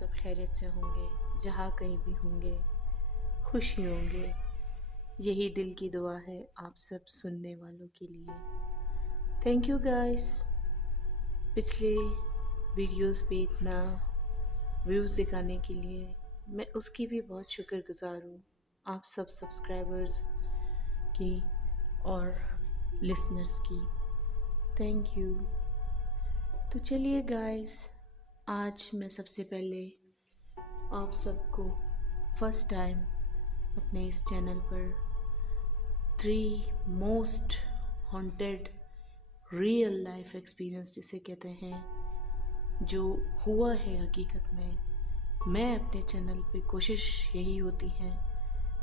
सब खैरियत से होंगे, जहाँ कहीं भी होंगे खुश ही होंगे। यही दिल की दुआ है आप सब सुनने वालों के लिए। थैंक यू गाइस, पिछले वीडियोस पे इतना व्यूज़ दिखाने के लिए मैं उसकी भी बहुत शुक्रगुजार हूँ, आप सब सब्सक्राइबर्स की और लिसनर्स की। Thank you. तो चलिए गाइस, आज मैं सबसे पहले आप सबको फर्स्ट टाइम अपने इस चैनल पर 3 most haunted real life experience जिसे कहते हैं, जो हुआ है हकीकत में, मैं अपने चैनल पे कोशिश यही होती है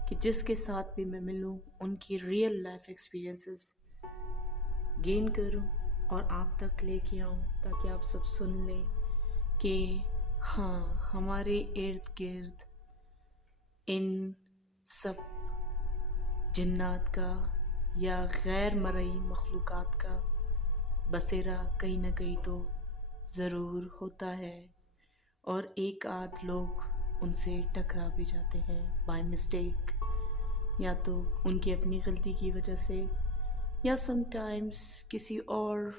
कि जिसके साथ भी मैं मिलूं उनकी रियल लाइफ एक्सपीरियंसेस गेन करूं और आप तक लेके आऊं, ताकि आप सब सुन लें कि हाँ, हमारे इर्द गिर्द इन सब जिन्नात का या गैर मरई मखलूक़ात का बसेरा कहीं ना कहीं तो ज़रूर होता है, और एक आध लोग उनसे टकरा भी जाते हैं बाय मिस्टेक, या तो उनकी अपनी गलती की वजह से, या समटाइम्स किसी और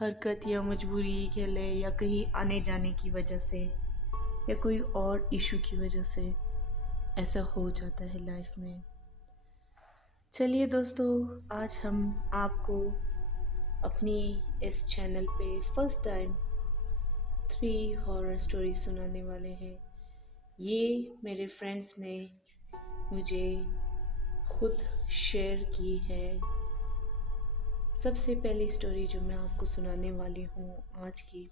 हरकत या मजबूरी कह ले, या कहीं आने जाने की वजह से, या कोई और इशू की वजह से ऐसा हो जाता है लाइफ में। चलिए दोस्तों, आज हम आपको अपनी इस चैनल पे फर्स्ट टाइम 3 हॉरर स्टोरी सुनाने वाले हैं। ये मेरे फ्रेंड्स ने मुझे खुद शेयर की है। सबसे पहली स्टोरी जो मैं आपको सुनाने वाली हूँ आज की,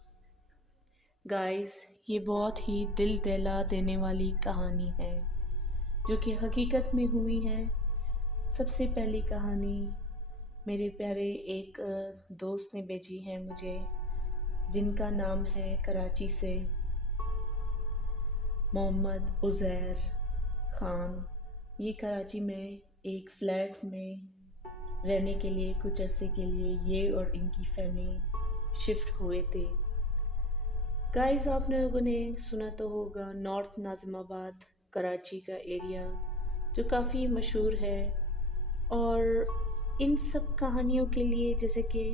गाइस, ये बहुत ही दिल दहला देने वाली कहानी है जो कि हकीकत में हुई है। सबसे पहली कहानी मेरे प्यारे एक दोस्त ने भेजी है मुझे, जिनका नाम है कराची से मोहम्मद उज़ैर ख़ान। ये कराची में एक फ़्लैट में रहने के लिए कुछ अरसे के लिए ये और इनकी फैमिली शिफ्ट हुए थे। गाइस, आप लोगों ने सुना तो होगा नॉर्थ नाज़िमाबाद कराची का एरिया, जो काफ़ी मशहूर है। और इन सब कहानियों के लिए, जैसे कि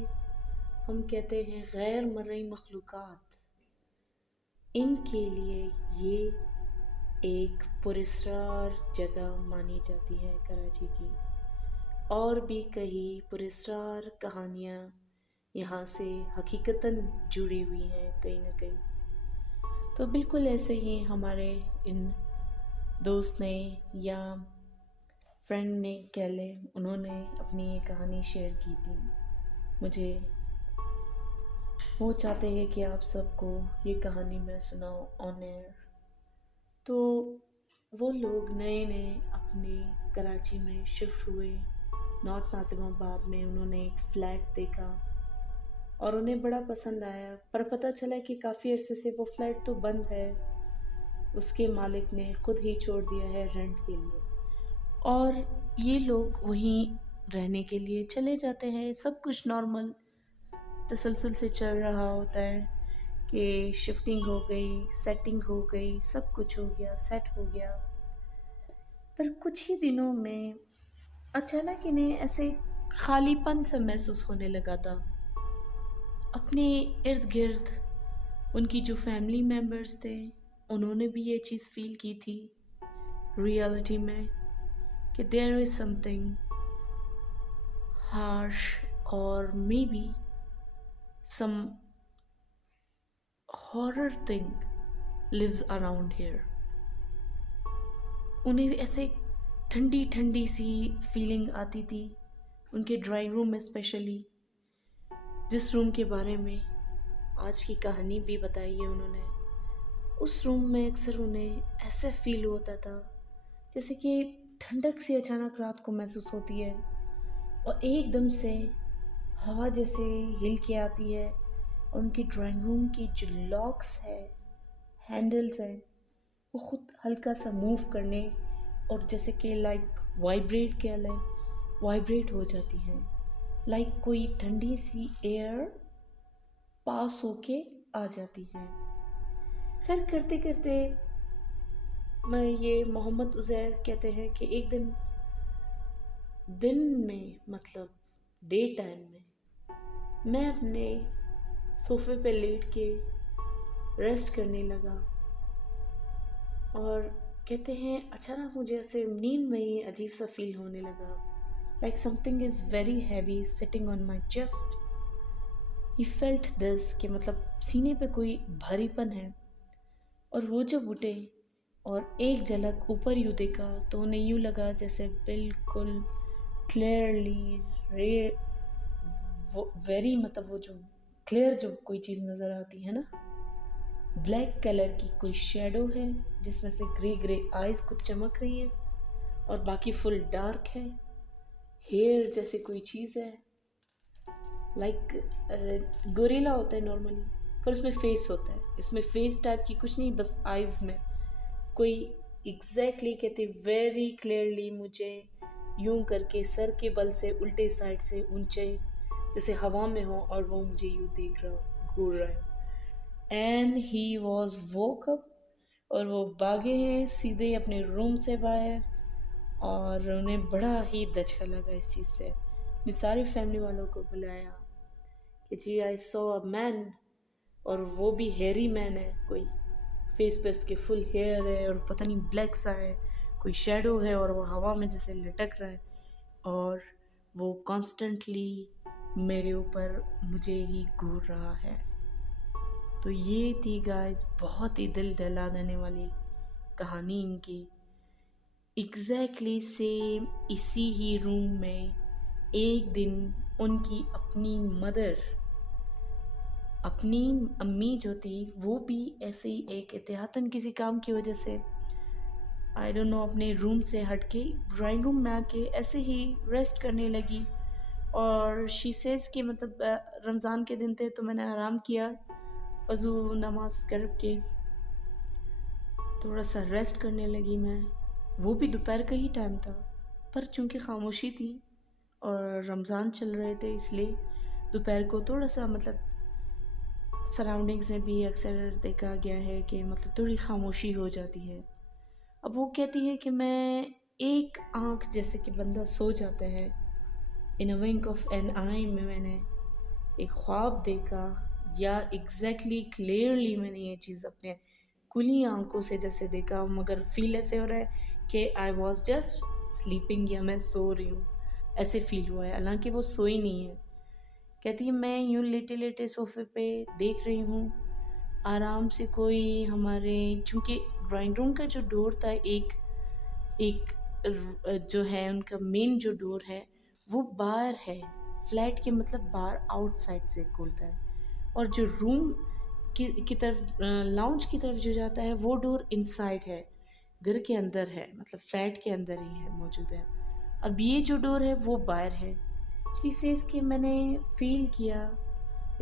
हम कहते हैं गैर मर्ई मखलूक़ात, इनके लिए ये एक पुरस्कार जगह मानी जाती है कराची की। और भी कई पुरस्कार कहानियाँ यहाँ से हकीकतन जुड़ी हुई हैं कहीं ना कहीं। तो बिल्कुल ऐसे ही हमारे इन दोस्त ने या फ्रेंड ने कह ले, उन्होंने अपनी ये कहानी शेयर की थी मुझे। वो चाहते हैं कि आप सबको ये कहानी मैं सुनाऊँ ऑन एयर। तो वो लोग नए नए अपने कराची में शिफ्ट हुए, नॉर्थ नाज़िमाबाद में उन्होंने एक फ़्लैट देखा और उन्हें बड़ा पसंद आया, पर पता चला कि काफ़ी अरसे से वो फ़्लैट तो बंद है, उसके मालिक ने ख़ुद ही छोड़ दिया है रेंट के लिए, और ये लोग वहीं रहने के लिए चले जाते हैं। सब कुछ नॉर्मल तसलसल से चल रहा होता है कि शिफ्टिंग हो गई, सेटिंग हो गई, सब कुछ हो गया, सेट हो गया। पर कुछ ही दिनों में अचानक इन्हें ऐसे खालीपन सा महसूस होने लगा था। अपने इर्द गिर्द उनकी जो फैमिली मेम्बर्स थे, उन्होंने भी ये चीज़ फील की थी रियलिटी में कि देयर इज़ समथिंग हार्श और maybe some horror thing lives around here. उन्हें ऐसे ठंडी ठंडी सी फीलिंग आती थी उनके ड्राइंग रूम में, स्पेशली जिस रूम के बारे में आज की कहानी भी बताई है उन्होंने। उस रूम में अक्सर उन्हें ऐसे फील होता था जैसे कि ठंडक सी अचानक रात को महसूस होती है, और एकदम से हवा जैसे हिल के आती है, और उनकी ड्राइंग रूम की जो लॉक्स है, हैंडल्स हैं, वो खुद हल्का सा मूव करने और जैसे कि वाइब्रेट वाइब्रेट हो जाती हैं, कोई ठंडी सी एयर पास होके आ जाती है। फिर करते करते मैं ये मोहम्मद उज़ैर कहते हैं कि एक दिन दिन में मतलब डे टाइम में मैं अपने सोफे पे लेट के रेस्ट करने लगा और कहते हैं अचानक मुझे ऐसे नींद में ही अजीब सा फील होने लगा, like something is very heavy sitting on my chest. He felt this कि मतलब सीने पे कोई भारीपन है। और वो जब उठे और एक झलक ऊपर यूँ देखा तो उन्हें यूँ लगा जैसे बिल्कुल क्लियरली रे वो वेरी मतलब वो जो क्लियर जो कोई चीज़ नज़र आती है ना, ब्लैक कलर की कोई शेडो है जिसमें से ग्रे ग्रे आइज कुछ चमक रही हैं और बाकी फुल डार्क है। हेयर जैसे कोई चीज़ है, लाइक गोरिल्ला होता है नॉर्मली, पर उसमें फेस होता है, इसमें फेस टाइप की कुछ नहीं, बस आइज में कोई एग्जैक्टली कहते वेरी क्लियरली मुझे यूं करके सर के बल से उल्टे साइड से ऊंचे जैसे हवा में हो और वो मुझे यूं देख रहा घूर रहा है। And he was woke up और वो भागे हैं सीधे अपने रूम से बाहर और उन्हें बड़ा ही धचका लगा इस चीज़ से। अपनी सारी फैमिली वालों को बुलाया कि जी आई सॉ अ मैन, और वो भी हेयरी मैन है, कोई फेस पे उसके फुल हेयर है और पता नहीं ब्लैक सा है, कोई शेडो है और वो हवा में जैसे लटक रहा है और वो कॉन्स्टेंटली मेरे ऊपर मुझे ही घूर रहा है। तो ये थी गाइस बहुत ही दिल दहला देने वाली कहानी इनकी। एग्जैक्टली सेम इसी ही रूम में एक दिन उनकी अपनी मदर, अपनी अम्मी जो थी वो भी ऐसे ही एक एहतियातन किसी काम की वजह से आई डोंट नो अपने रूम से हट के ड्राइंग रूम में आके ऐसे ही रेस्ट करने लगी। और शी सेज कि मतलब रमज़ान के दिन थे तो मैंने आराम किया, वज़ू नमाज करके थोड़ा सा रेस्ट करने लगी मैं। वो भी दोपहर का ही टाइम था, पर चूंकि खामोशी थी और रमज़ान चल रहे थे इसलिए दोपहर को थोड़ा सा मतलब सराउंडिंग्स में भी अक्सर देखा गया है कि मतलब थोड़ी खामोशी हो जाती है। अब वो कहती है कि मैं एक आँख जैसे कि बंदा सो जाता है, इन अ विंक ऑफ एन आई में मैंने एक ख्वाब देखा, या एग्जैक्टली क्लियरली मैंने ये चीज़ अपने खुली आंखों से जैसे देखा, मगर फील ऐसे हो रहा है कि आई वॉज जस्ट स्लीपिंग या मैं सो रही हूँ, ऐसे फील हुआ है, हालांकि वो सोई नहीं है। कहती है मैं यूँ लेटे लेटे सोफे पे देख रही हूँ आराम से कोई हमारे, चूँकि ड्राइंग रूम का जो डोर था एक एक जो है उनका मेन जो डोर है वो बाहर है, फ्लैट के मतलब बाहर आउटसाइड से खुलता है, और जो रूम की तरफ लाउंज की तरफ जो जाता है वो डोर इनसाइड है, घर के अंदर है, मतलब फ्लैट के अंदर ही है मौजूद है। अब ये जो डोर है वो बाहर है। शी सेज कि मैंने फील किया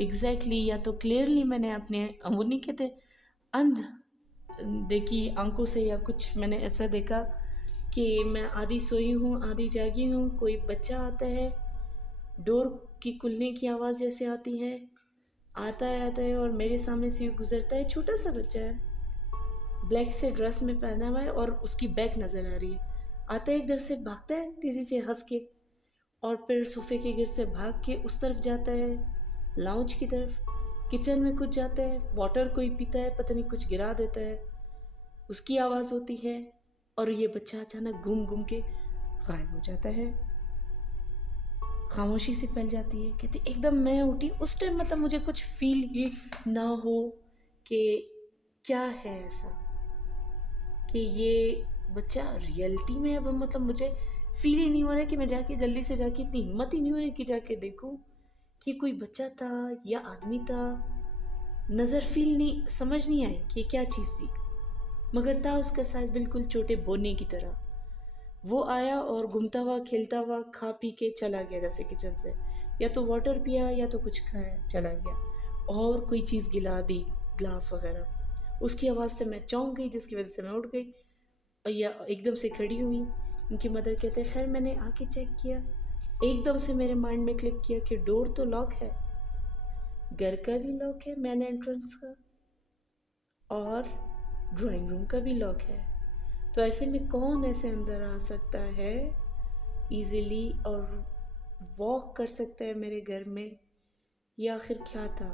एग्जैक्टली या तो क्लियरली मैंने अपने वो नहीं कहते अंध देखी आंखों से या कुछ मैंने ऐसा देखा कि मैं आधी सोई हूँ आधी जागी हूँ, कोई बच्चा आता है, डोर की खुलने की आवाज़ जैसे आती है, आता है और मेरे सामने से गुजरता है, छोटा सा बच्चा है, ब्लैक से ड्रेस में पहना हुआ है और उसकी बैग नज़र आ रही है, आता है इधर से भागता है तेज़ी से हंस के और फिर सोफे के गिर से भाग के उस तरफ जाता है लाउंज की तरफ, किचन में कुछ जाता है, वाटर कोई पीता है, पता नहीं कुछ गिरा देता है, उसकी आवाज़ होती है और ये बच्चा अचानक घूम घूम के गायब हो जाता है। खामोशी से फैल जाती है। कहती एकदम मैं उठी उस टाइम, मतलब मुझे कुछ फील ही ना हो कि क्या है ऐसा, कि ये बच्चा रियलिटी में, अब मतलब मुझे फील ही नहीं हो रहा है कि मैं जाके जल्दी से जाके, इतनी हिम्मत ही नहीं हो रही कि जाके देखूं कि कोई बच्चा था या आदमी था। नज़र फील नहीं, समझ नहीं आई कि क्या चीज़ थी, मगर था उसका साइज बिल्कुल छोटे बोने की तरह। वो आया और घूमता हुआ खेलता हुआ खा पी के चला गया, जैसे किचन से या तो वाटर पिया या तो कुछ खाया चला गया, और कोई चीज़ गिरा दी ग्लास वगैरह। उसकी आवाज़ से मैं चौंक गई जिसकी वजह से मैं उठ गई या एकदम से खड़ी हुई। उनकी मदर कहते हैं खैर मैंने आके चेक किया, एकदम से मेरे माइंड में क्लिक किया कि डोर तो लॉक है, घर का भी लॉक है, मैन एंट्रेंस का, और ड्राइंग रूम का भी लॉक है। तो ऐसे में कौन ऐसे अंदर आ सकता है इजीली और वॉक कर सकता है मेरे घर में? ये आखिर क्या था?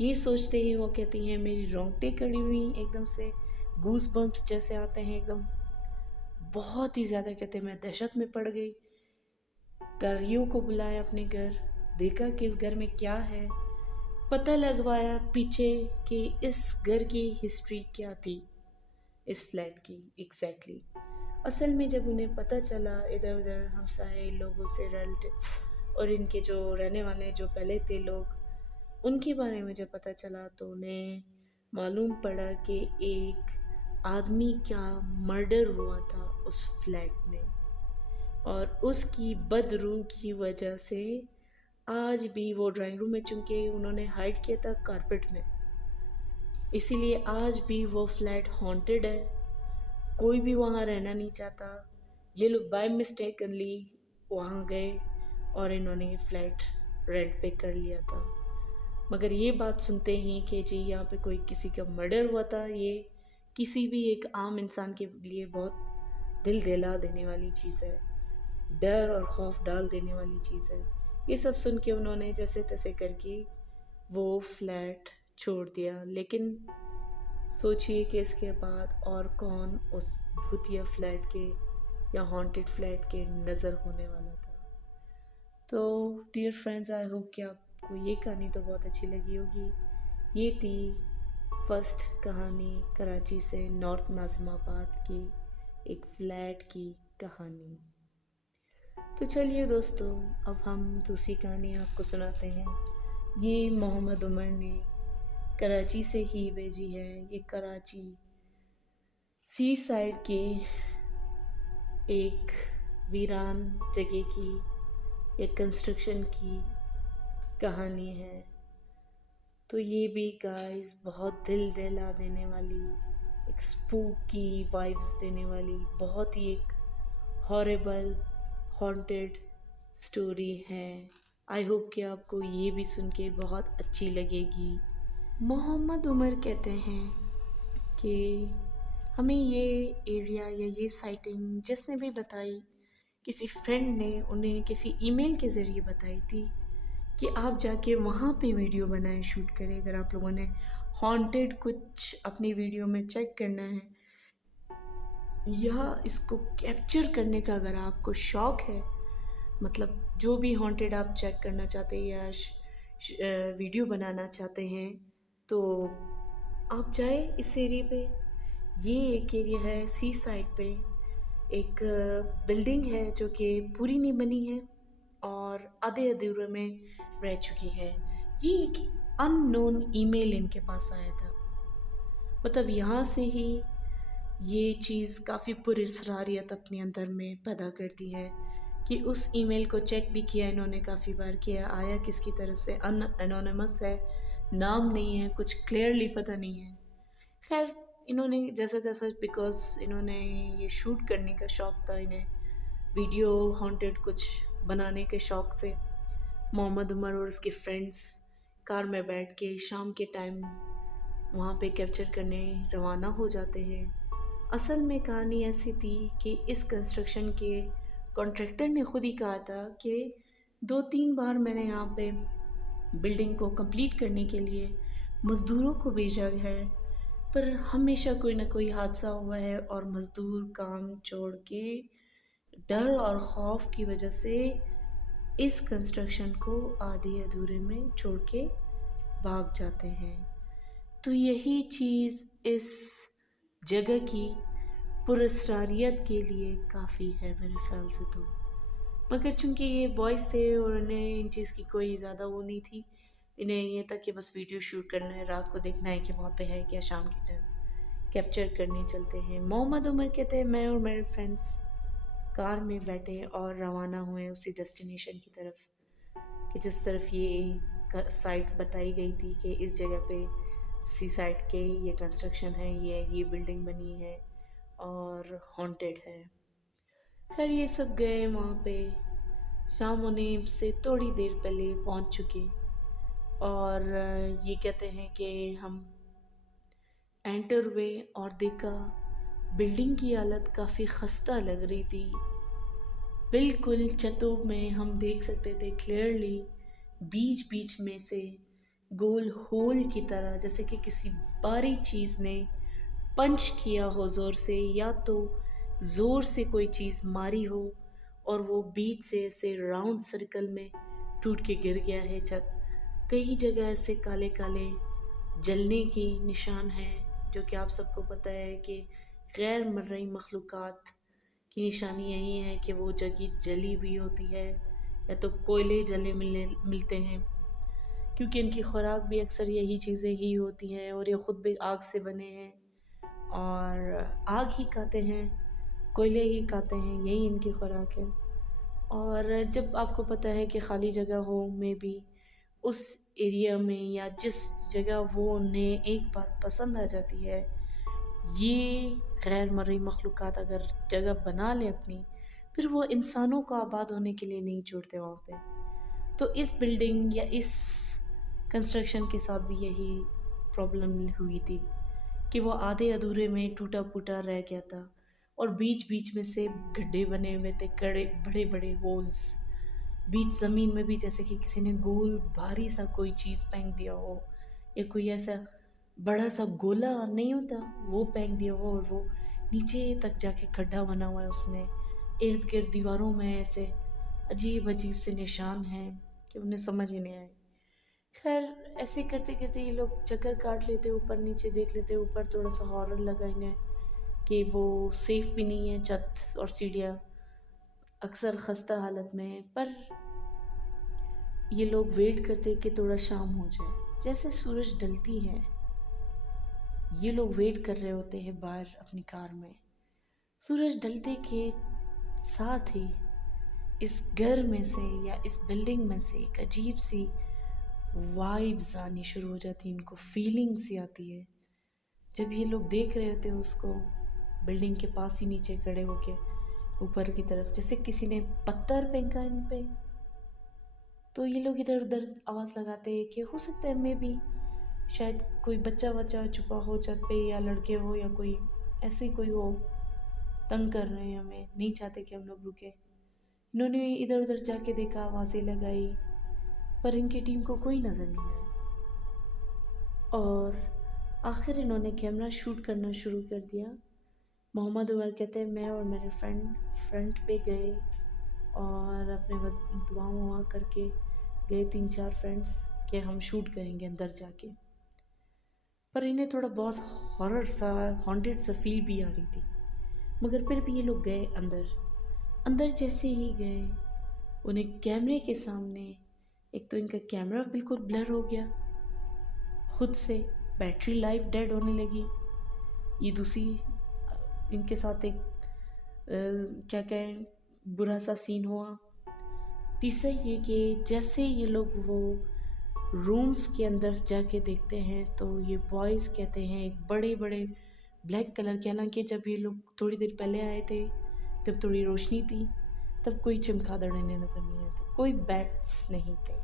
ये सोचते ही वो कहती हैं, मेरी रोंगटे खड़ी हुई एकदम से, गूस बम्प्स जैसे आते हैं एकदम, बहुत ही ज़्यादा। कहते हैं मैं दहशत में पड़ गई, गाड़ियों को बुलाया अपने घर, देखा कि इस घर में क्या है, पता लगवाया पीछे कि इस घर की हिस्ट्री क्या थी, इस फ्लैट की एग्जैक्टली। असल में जब उन्हें पता चला, इधर उधर हमसाए लोगों से, रिलेटिव और इनके जो रहने वाले जो पहले थे लोग, उनके बारे में जब पता चला तो उन्हें मालूम पड़ा कि एक आदमी का मर्डर हुआ था उस फ्लैट में, और उसकी बदरू की वजह से आज भी वो ड्राइंग रूम में, चूंकि उन्होंने हाइड किया था कारपेट में, इसीलिए आज भी वो फ्लैट हॉन्टेड है। कोई भी वहाँ रहना नहीं चाहता। ये लोग बाय मिस्टेकनली वहाँ गए और इन्होंने ये फ्लैट रेंट पे कर लिया था। मगर ये बात सुनते ही कि जी यहाँ पे कोई किसी का मर्डर हुआ था, ये किसी भी एक आम इंसान के लिए बहुत दिल दहला देने वाली चीज़ है, डर और खौफ डाल देने वाली चीज़ है। ये सब सुन के उन्होंने जैसे तैसे करके वो फ्लैट छोड़ दिया। लेकिन सोचिए कि इसके बाद और कौन उस भूतिया फ्लैट के या हॉन्टेड फ्लैट के नज़र होने वाला था। तो डियर फ्रेंड्स, आई होप कि आपको ये कहानी तो बहुत अच्छी लगी होगी। ये थी फर्स्ट कहानी कराची से नॉर्थ नाजिमाबाद की एक फ्लैट की कहानी। तो चलिए दोस्तों, अब हम दूसरी कहानी आपको सुनाते हैं। ये मोहम्मद उमर ने कराची से ही भेजी है। ये कराची सी साइड के एक वीरान जगह की एक कंस्ट्रक्शन की कहानी है। तो ये भी गाइस बहुत दिल दहला देने वाली, एक स्पूकी वाइब्स देने वाली, बहुत ही एक हॉरिबल हॉन्टेड स्टोरी है। आई होप कि आपको ये भी सुन के बहुत अच्छी लगेगी। मोहम्मद उमर कहते हैं कि हमें ये एरिया या ये साइटिंग जिसने भी बताई, किसी फ्रेंड ने उन्हें किसी ईमेल के ज़रिए बताई थी कि आप जाके वहाँ पे वीडियो बनाएं, शूट करें। अगर आप लोगों ने हॉन्टेड कुछ अपनी वीडियो में चेक करना है या इसको कैप्चर करने का अगर आपको शौक़ है, मतलब जो भी हॉन्टेड आप चेक करना चाहते हैं या वीडियो बनाना चाहते हैं, तो आप जाए इस एरिया पे। ये एक एरिया है सी साइड पे, एक बिल्डिंग है जो कि पूरी नहीं बनी है और आधे अधूरे में रह चुकी है। ये एक अननोन ईमेल इनके पास आया था। मतलब यहाँ से ही ये चीज़ काफ़ी पुरस्रारियत अपने अंदर में पैदा करती है कि उस ईमेल को चेक भी किया इन्होंने काफ़ी बार, किया आया किसकी तरफ से, अनोनिमस है, नाम नहीं है, कुछ क्लियरली पता नहीं है। खैर इन्होंने जैसा जैसा, बिकॉज इन्होंने ये शूट करने का शौक़ था, इन्हें वीडियो हॉन्टेड कुछ बनाने के शौक़ से, मोहम्मद उमर और उसके फ्रेंड्स कार में बैठ के शाम के टाइम वहाँ पे कैप्चर करने रवाना हो जाते हैं। असल में कहानी ऐसी थी कि इस कंस्ट्रक्शन के कॉन्ट्रैक्टर ने खुद ही कहा था कि 2-3 बार मैंने यहाँ पे बिल्डिंग को कंप्लीट करने के लिए मज़दूरों को भेजा है, पर हमेशा कोई ना कोई हादसा हुआ है और मज़दूर काम छोड़ के डर और खौफ की वजह से इस कंस्ट्रक्शन को आधे अधूरे में छोड़ के भाग जाते हैं। तो यही चीज़ इस जगह की पुरस्रारियत के लिए काफ़ी है मेरे ख़्याल से तो। मगर चूँकि ये बॉयज़ थे और उन्हें इन चीज़ की कोई ज़्यादा वो नहीं थी, इन्हें ये था कि बस वीडियो शूट करना है, रात को देखना है कि वहाँ पे है क्या, शाम के टाइम कैप्चर करने चलते हैं। मोहम्मद उमर कहते हैं मैं और मेरे फ्रेंड्स कार में बैठे और रवाना हुए उसी डेस्टिनेशन की तरफ कि जिस तरफ ये साइट बताई गई थी कि इस जगह पे सी साइड के ये कंस्ट्रक्शन है, ये बिल्डिंग बनी है और हॉन्टेड है। खैर ये सब गए वहाँ पे, शाम होने से थोड़ी देर पहले पहुँच चुके और ये कहते हैं कि हम एंटर हुए और देखा बिल्डिंग की हालत काफ़ी खस्ता लग रही थी। बिल्कुल छतों में हम देख सकते थे क्लियरली, बीच बीच में से गोल होल की तरह, जैसे कि किसी भारी चीज़ ने पंच किया हो ज़ोर से, या तो ज़ोर से कोई चीज़ मारी हो और वो बीच से ऐसे राउंड सर्कल में टूट के गिर गया है छत। कई जगह ऐसे काले काले जलने की निशान हैं, जो कि आप सबको पता है कि गैर मर्ई मखलूक़ात की निशानी यही है कि वो जगह जली हुई होती है, या तो कोयले जले मिलते हैं, क्योंकि इनकी खुराक भी अक्सर यही चीज़ें ही होती हैं, और ये ख़ुद भी आग से बने हैं और आग ही खाते हैं, कोयले ही खाते हैं, यही इनकी खुराक है। और जब आपको पता है कि खाली जगह हो में भी उस एरिया में, या जिस जगह वो उन्हें एक बार पसंद आ जाती है, ये गैर मर्ई मखलूक़ात अगर जगह बना लें अपनी, फिर वो इंसानों को आबाद होने के लिए नहीं छोड़ते वहाँ पे। तो इस बिल्डिंग या इस कंस्ट्रक्शन के साथ भी यही प्रॉब्लम हुई थी कि वो आधे अधूरे में टूटा फूटा रह गया था, और बीच बीच में से गड्ढे बने हुए थे, कड़े बड़े बड़े होल्स बीच ज़मीन में भी, जैसे कि किसी ने गोल भारी सा कोई चीज़ फेंक दिया हो, या कोई ऐसा बड़ा सा गोला नहीं होता वो फेंक दिया हो, और वो नीचे तक जाके खड्डा बना हुआ है, उसमें इर्द गिर्द दीवारों में ऐसे अजीब अजीब से निशान हैं कि उन्हें समझ ही नहीं आए। खैर, ऐसे करते करते ये लोग चक्कर काट लेते, ऊपर नीचे देख लेते। ऊपर थोड़ा सा हॉरर लगा इन्हें कि वो सेफ भी नहीं है, छत और सीढ़ियाँ अक्सर खस्ता हालत में है। पर ये लोग वेट करते कि थोड़ा शाम हो जाए, जैसे सूरज ढलती है ये लोग वेट कर रहे होते हैं बाहर अपनी कार में। सूरज ढलते के साथ ही इस घर में से या इस बिल्डिंग में से एक अजीब सी वाइब्स आनी शुरू हो जाती है, इनको फीलिंग सी आती है। जब ये लोग देख रहे होते हैं उसको, बिल्डिंग के पास ही नीचे खड़े होके ऊपर की तरफ, जैसे किसी ने पत्थर फेंका इन पे, तो ये लोग इधर उधर आवाज़ लगाते हैं कि हो सकता है मे बी शायद कोई बच्चा बच्चा छुपा हो छत पे, या लड़के हो, या कोई ऐसे कोई हो, तंग कर रहे हैं हमें, नहीं चाहते कि हम लोग रुके। इन्होंने इधर उधर जाके देखा, आवाज़ें लगाई, पर इनकी टीम को कोई नज़र नहीं आया। और आखिर इन्होंने कैमरा शूट करना शुरू कर दिया। मोहम्मद उमर कहते हैं मैं और मेरे फ्रेंड फ्रंट पे गए और अपने दुआ वहाँ करके गए, 3-4 फ्रेंड्स के हम शूट करेंगे अंदर जाके। पर इन्हें थोड़ा बहुत हॉरर सा, हॉन्टेड सा फील भी आ रही थी, मगर फिर भी ये लोग गए अंदर। अंदर जैसे ही गए, उन्हें कैमरे के सामने, एक तो इनका कैमरा बिल्कुल ब्लर हो गया खुद से, बैटरी लाइफ डेड होने लगी। ये दूसरी इनके साथ एक क्या कहें बुरा सा सीन हुआ। तीसरा ये कि जैसे ये लोग वो रूम्स के अंदर जाके देखते हैं, तो ये बॉयज़ कहते हैं एक बड़े बड़े ब्लैक कलर के, हालांकि जब ये लोग थोड़ी देर पहले आए थे तब थोड़ी रोशनी थी, तब कोई चमगादड़ इन्हें नज़र नहीं आए थे, कोई बैट्स नहीं थे,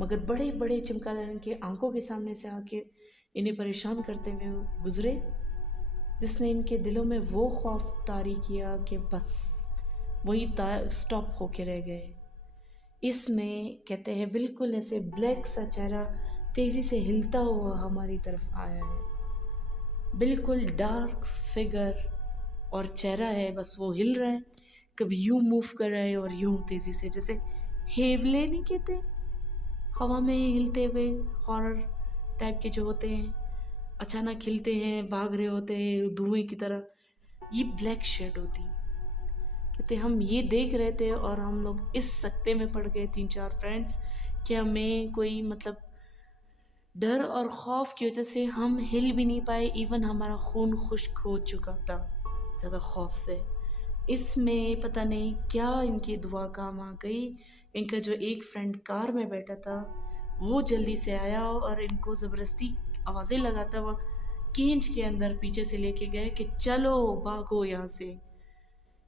मगर बड़े बड़े चमगादड़ इनके आंखों के सामने से आके इन्हें परेशान करते हुए गुजरे, जिसने इनके दिलों में वो खौफ तारी किया कि बस वही स्टॉप होके रह गए। इसमें कहते हैं बिल्कुल ऐसे ब्लैक सा चेहरा तेज़ी से हिलता हुआ हमारी तरफ आया है, बिल्कुल डार्क फिगर और चेहरा है, बस वो हिल रहा है, कभी यूं मूव कर रहा है और यूं तेज़ी से, जैसे हेवले नहीं कहते हवा में हिलते हुए हॉरर टाइप के जो होते हैं, अचानक हिलते हैं, भाग रहे होते हैं धुएं की तरह, ये ब्लैक शेड होती। कहते हम ये देख रहे थे और हम लोग इस सकते में पड़ गए 3-4 फ्रेंड्स कि हमें कोई मतलब डर और खौफ की वजह से हम हिल भी नहीं पाए, इवन हमारा खून खुश्क हो चुका था ज़्यादा खौफ से। इसमें पता नहीं क्या इनकी दुआ काम आ गई। इनका जो एक फ्रेंड कार में बैठा था वो जल्दी से आया और इनको ज़बरदस्ती आवाज़ें लगाता हुआ केंच के अंदर पीछे से लेके गए कि चलो भागो यहाँ से।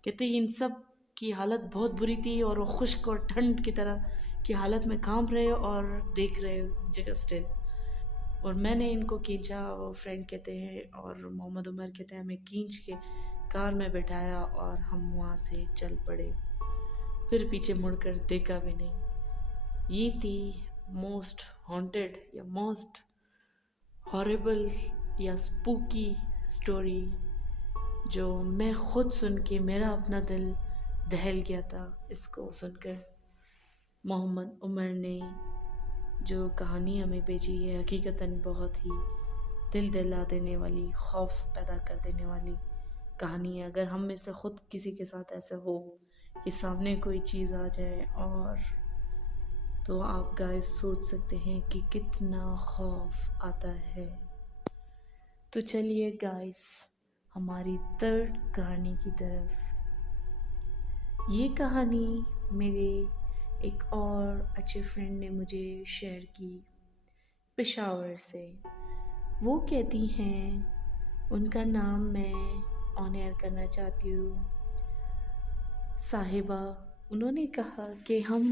कहते इन सब की हालत बहुत बुरी थी और वो खुश्क और ठंड की तरह की हालत में कांप रहे और देख रहे जगह स्टिल। और मैंने इनको खींचा, वो फ्रेंड कहते हैं और मोहम्मद उमर कहते हैं, हमें खींच के कार में बैठाया और हम वहाँ से चल पड़े। फिर पीछे मुड़कर देखा भी नहीं। ये थी मोस्ट हॉन्टेड या मोस्ट हॉरिबल या स्पूकी स्टोरी जो मैं खुद सुन के मेरा अपना दिल दहल गया था। इसको सुनकर मोहम्मद उमर ने जो कहानी हमें भेजी है हकीकतन बहुत ही दिल दहला देने वाली, खौफ पैदा कर देने वाली कहानी है। अगर हम में से ख़ुद किसी के साथ ऐसा हो कि सामने कोई चीज़ आ जाए और तो आप गाइस सोच सकते हैं कि कितना खौफ आता है। तो चलिए गाइस हमारी थर्ड कहानी की तरफ। ये कहानी मेरे एक और अच्छे फ्रेंड ने मुझे शेयर की पेशावर से। वो कहती हैं, उनका नाम मैं ऑन एयर करना चाहती हूँ, साहिबा। उन्होंने कहा कि हम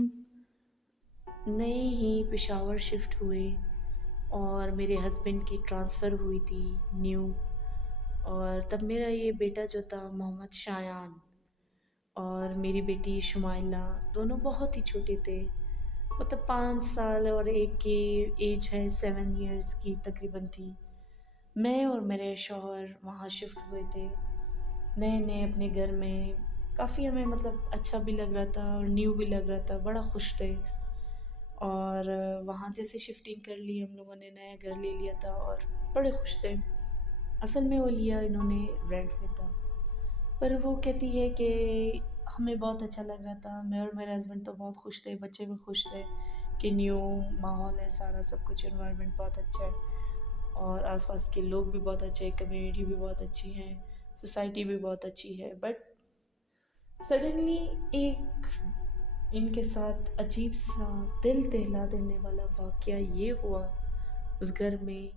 नए ही पेशावर शिफ्ट हुए और मेरे हस्बैंड की ट्रांसफ़र हुई थी न्यू, और तब मेरा ये बेटा जो था मोहम्मद शायान और मेरी बेटी शुमाइला दोनों बहुत ही छोटे थे, मतलब 5 साल और एक की एज है 7 इयर्स की तकरीबन थी। मैं और मेरे शौहर वहाँ शिफ्ट हुए थे नए नए अपने घर में। काफ़ी हमें मतलब अच्छा भी लग रहा था और न्यू भी लग रहा था, बड़ा खुश थे। और वहाँ जैसे शिफ्टिंग कर ली हम लोगों ने, नया घर ले लिया था और बड़े खुश थे। असल में वो लिया इन्होंने रेंट पे था, पर वो कहती है कि हमें बहुत अच्छा लग रहा था। मैं और मेरे हस्बैंड तो बहुत खुश थे, बच्चे भी खुश थे कि न्यू माहौल है, सारा सब कुछ एनवायरनमेंट बहुत अच्छा है और आसपास के लोग भी बहुत अच्छे हैं, कम्युनिटी भी बहुत अच्छी है, सोसाइटी भी बहुत अच्छी है। बट सडनली एक इनके साथ अजीब सा दिल दहला देने वाला वाक़या ये हुआ उस घर में।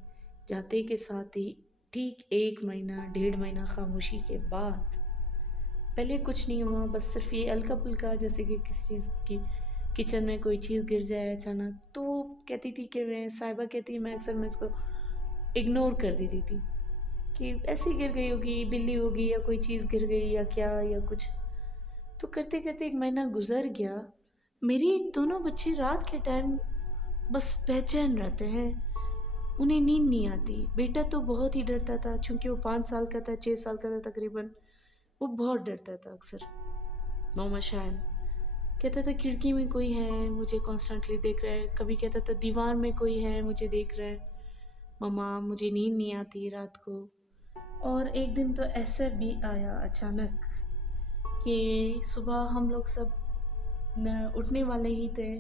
जाते के साथ ही ठीक 1 महीना 1.5 महीना खामोशी के बाद, पहले कुछ नहीं हुआ, बस सिर्फ ये हल्का फुल्का जैसे कि किसी चीज़ की किचन में कोई चीज़ गिर जाए अचानक, तो कहती थी कि मैं, साहिबा कहती है, मैं अक्सर मैं इसको इग्नोर कर देती थी कि ऐसे गिर गई होगी, बिल्ली होगी या कोई चीज़ गिर गई या क्या या कुछ। तो करते करते 1 महीना गुजर गया। मेरे दोनों बच्चे रात के टाइम बस बेचैन रहते हैं, उन्हें नींद नहीं आती। बेटा तो बहुत ही डरता था, चूँकि वो 5 साल का था, 6 साल का था तकरीबन, वो बहुत डरता था अक्सर। मोहम्मद शायान कहता था खिड़की में कोई है, मुझे कॉन्स्टेंटली देख रहा है। कभी कहता था दीवार में कोई है, मुझे देख रहा है। मम्मा मुझे नींद नहीं आती रात को। और एक दिन तो ऐसा भी आया अचानक कि सुबह हम लोग सब उठने वाले ही थे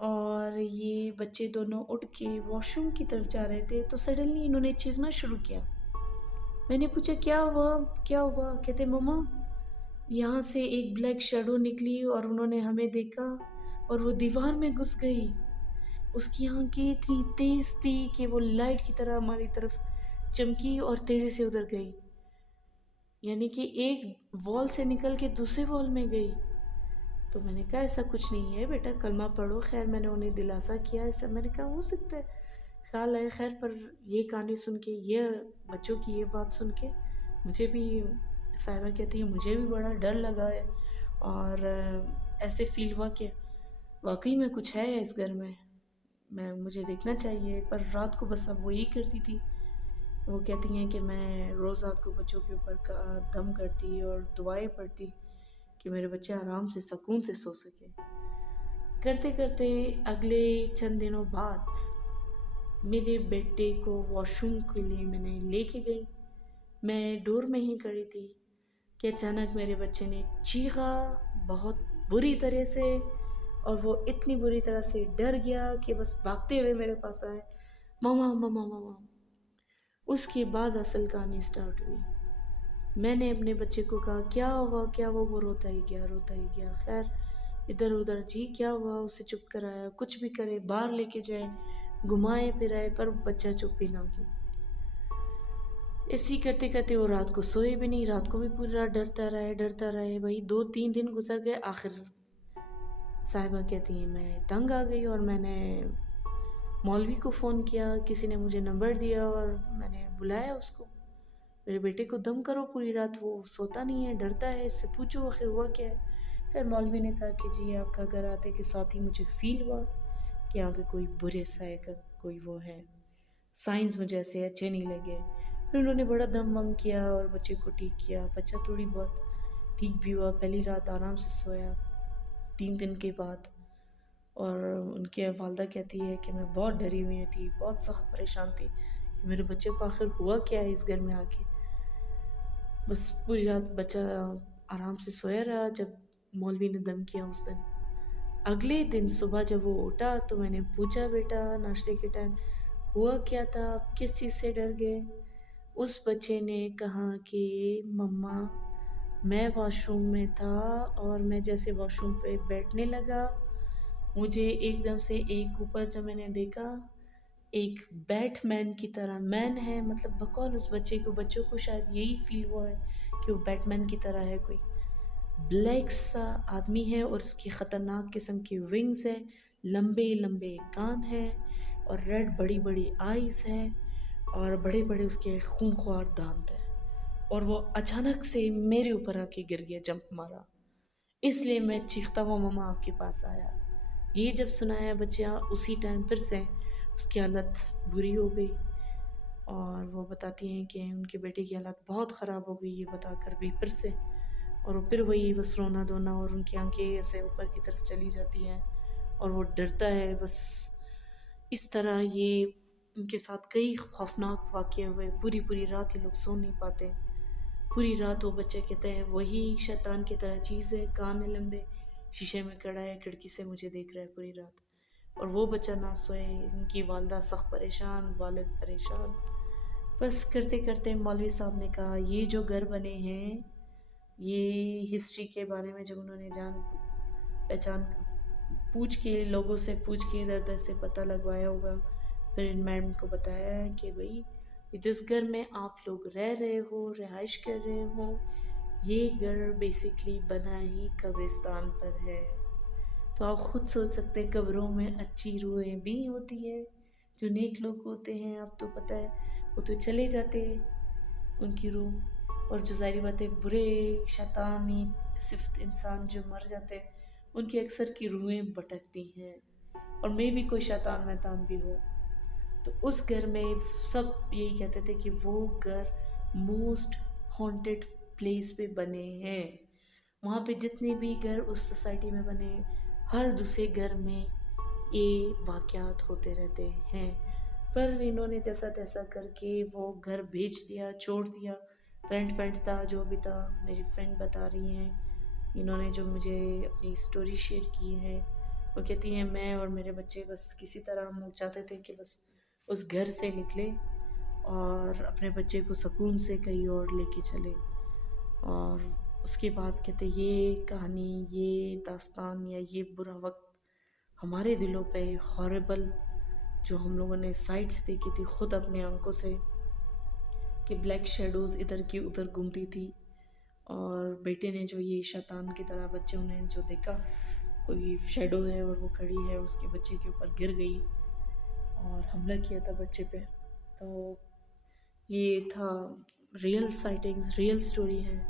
और ये बच्चे दोनों उठ के वॉशरूम की तरफ जा रहे थे, तो सडनली इन्होंने चीखना शुरू किया। मैंने पूछा क्या हुआ क्या हुआ? कहते मम्मा यहाँ से एक ब्लैक शैडो निकली और उन्होंने हमें देखा और वो दीवार में घुस गई। उसकी आंखें इतनी तेज थी कि वो लाइट की तरह हमारी तरफ चमकी और तेजी से उधर गई, यानी कि एक वॉल से निकल के दूसरे वॉल में गई। तो मैंने कहा ऐसा कुछ नहीं है बेटा, कलमा पढ़ो। खैर मैंने उन्हें दिलासा किया, ऐसा मैंने कहा हो सकता है, ख्याल है। खैर पर ये कहानी सुन के, ये बच्चों की ये बात सुन के मुझे भी, साहिबा कहती है, मुझे भी बड़ा डर लगा है और ऐसे फील हुआ कि वाकई में कुछ है इस घर में, मुझे देखना चाहिए। पर रात को बस अब वो यही करती थी। वो कहती हैं कि मैं रोज़ रात को बच्चों के ऊपर का दम करती और दुआएं पढ़ती कि मेरे बच्चे आराम से सुकून से सो सके। करते करते अगले चंद दिनों बाद मेरे बेटे को वॉशरूम के लिए मैंने लेके गई। मैं डोर में ही खड़ी थी कि अचानक मेरे बच्चे ने चीखा बहुत बुरी तरह से, और वो इतनी बुरी तरह से डर गया कि बस भागते हुए मेरे पास आए, मामा मामा मामा। उसके बाद असल कहानी स्टार्ट हुई। मैंने अपने बच्चे को कहा क्या हुआ क्या हुआ? वो रोता ही गया रोता ही गया। खैर इधर उधर जी क्या हुआ, उसे चुप कराया, कुछ भी करे, बाहर लेके जाए, घुमाए फिराए, पर बच्चा चुप ही ना था। ऐसे ही करते करते वो रात को सोए भी नहीं, रात को भी पूरी रात डरता रहे। वही 2-3 दिन गुजर गए। आखिर साहिबा कहती है मैं तंग आ गई और मैंने मौलवी को फ़ोन किया, किसी ने मुझे नंबर दिया और मैंने बुलाया उसको। मेरे बेटे को दम करो पूरी रात, वो सोता नहीं है, डरता है, इससे पूछो आखिर हुआ क्या है। फिर मौलवी ने कहा कि जी आपका घर आते के साथ ही मुझे फ़ील हुआ कि यहाँ पे कोई बुरे साए का कोई वो है, साइंस मुझे ऐसे अच्छे नहीं लगे। फिर उन्होंने बड़ा दम वम किया और बच्चे को ठीक किया। बच्चा थोड़ी बहुत ठीक भी हुआ, पहली रात आराम से सोया 3 दिन के बाद। और उनकी वालदा कहती है कि मैं बहुत डरी हुई थी, बहुत सख्त परेशान थी कि मेरे बच्चे को आखिर हुआ क्या है इस घर में आके। बस पूरी रात बच्चा आराम से सोया रहा जब मौलवी ने दम किया उस दिन। अगले दिन सुबह जब वो उठा तो मैंने पूछा, बेटा नाश्ते के टाइम हुआ क्या था, आप किस चीज़ से डर गए? उस बच्चे ने कहा कि मम्मा मैं वॉशरूम में था और मैं जैसे वॉशरूम पे बैठने लगा, मुझे एकदम से एक ऊपर जब मैंने देखा, एक बैटमैन की तरह, मैन है मतलब बकौल उस बच्चों को शायद यही फील हुआ है कि वो बैटमैन की तरह है, कोई ब्लैक सा आदमी है और उसकी ख़तरनाक किस्म की विंग्स है, लंबे लंबे कान है और रेड बड़ी बड़ी आइज़ है और बड़े बड़े उसके खूंखार दांत है। और वो अचानक से मेरे ऊपर आके गिर गया, जंप मारा, इसलिए मैं चीखता हुआ मम्मा आपके पास आया। ये जब सुनाया बच्चा, उसी टाइम फिर से उसकी हालत बुरी हो गई और वो बताती हैं कि उनके बेटे की हालत बहुत ख़राब हो गई, ये बताकर भी फिर से। और वो फिर वही बस रोना धोना और उनकी आंखें ऐसे ऊपर की तरफ चली जाती हैं और वो डरता है बस। इस तरह ये उनके साथ कई खौफनाक वाक़ये हुए, पूरी पूरी रात ये लोग सो नहीं पाते। पूरी रात वो बच्चे कहते हैं वही शैतान की तरह चीज़ है, कान है लंबे, शीशे में खड़ा है, खिड़की से मुझे देख रहा है पूरी रात। और वो बच्चा ना सोए, इनकी वालदा सख्त परेशान, वालिद परेशान। बस करते करते मौलवी साहब ने कहा ये जो घर बने हैं, ये हिस्ट्री के बारे में जब उन्होंने जान पहचान पूछ के, लोगों से पूछ के इधर उधर से पता लगवाया होगा, फिर इन मैडम को बताया है कि भाई जिस घर में आप लोग रह रहे हो, रिहाइश कर रहे हो, ये घर बेसिकली बना ही कब्रिस्तान पर है। तो आप खुद सोच सकते हैं कब्रों में अच्छी रूहें भी होती है, जो नेक लोग होते हैं, आप तो पता है वो तो चले जाते हैं उनकी रूह। और जो ज़ाहिर बात है बुरे शैतानी सिफ्त इंसान जो मर जाते हैं, उनकी अक्सर की रूहें भटकती हैं और मे भी कोई शैतान वैतान भी हो। तो उस घर में सब यही कहते थे कि वो घर मोस्ट हॉन्टेड प्लेस पे बने हैं। वहाँ पे जितने भी घर उस सोसाइटी में बने, हर दूसरे घर में ये वाक़यात होते रहते हैं। पर इन्होंने जैसा तैसा करके वो घर बेच दिया, छोड़ दिया। रेंट वेंट था जो भी था, मेरी फ्रेंड बता रही हैं, इन्होंने जो मुझे अपनी स्टोरी शेयर की है, वो कहती हैं मैं और मेरे बच्चे बस किसी तरह हम लोग चाहते थे कि बस उस घर से निकले और अपने बच्चे को सुकून से कहीं और लेके चले। और उसके बाद कहते ये कहानी, ये दास्तान या ये बुरा वक्त हमारे दिलों पे हॉरिबल, जो हम लोगों ने साइट्स देखी थी खुद अपने आंखों से कि ब्लैक शेडोज़ इधर की उधर घूमती थी, और बेटे ने जो ये शैतान की तरह बच्चों ने जो देखा, कोई शेडो है और वो खड़ी है उसके बच्चे के ऊपर गिर गई और हमला किया था बच्चे पे। तो ये था रियल साइटिंग्स, रियल स्टोरी है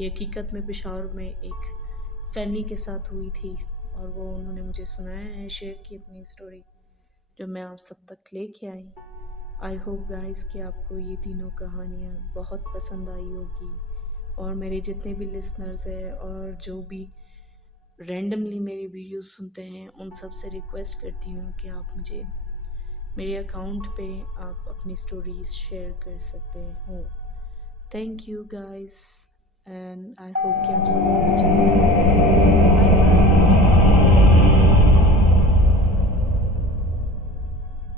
ये, हकीकत में पेशावर में एक फैमिली के साथ हुई थी और वो उन्होंने मुझे सुनाया है, शेयर की अपनी स्टोरी, जो मैं आप सब तक लेके आई। आई होप गाइस कि आपको ये तीनों कहानियाँ बहुत पसंद आई होगी, और मेरे जितने भी लिसनर्स हैं और जो भी रैंडमली मेरी वीडियोस सुनते हैं, उन सब से रिक्वेस्ट करती हूँ कि आप मुझे मेरे अकाउंट पे आप अपनी स्टोरीज शेयर कर सकते हो। Thank you guys, and I hope कि आप सबको अच्छा लगा।